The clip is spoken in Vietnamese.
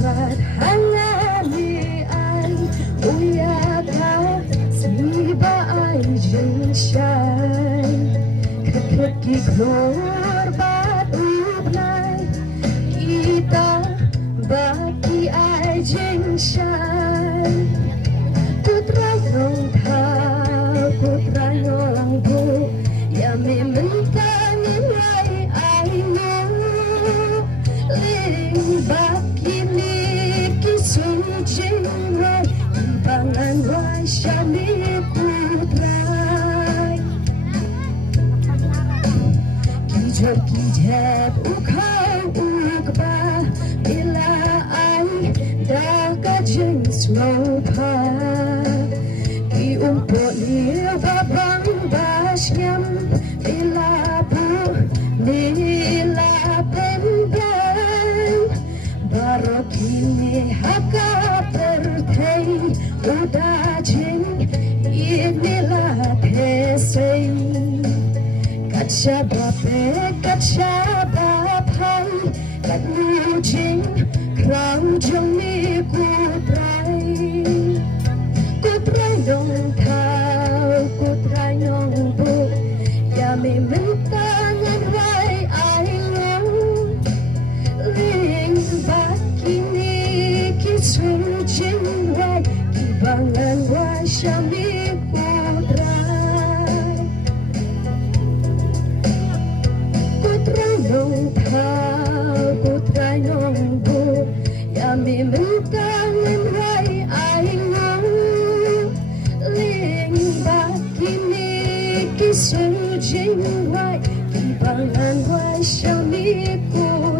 Berat hangani ai Uyaka Siba ai Jinshai Kekeki korbat ubnai Kita baki ai Jinshai Putra nong thao Putra nong bu Yami mentangin ai ai Ling baki niki sunjing rai Imbangan rai syami putrai Kijab kijab ukau ukba Bila ai dah kajeng slopa Ki umpuk liu babang basyam Bila bu nila pembang Baru kini haka pertai Udah jeng inilah pesai Kaca bape kaca bapai Kat ujing kerang jeng ni kutrai Kutrai nong tau kutrai nong bu Yami mentangan rai ai long Ling baki niki sunjing rai Imbangan rai syami putrai Kutrai nong tau kutrai nong bu Yami mentangan rai ai long Ling baki niki sunjing rai Imbangan rai syami putrai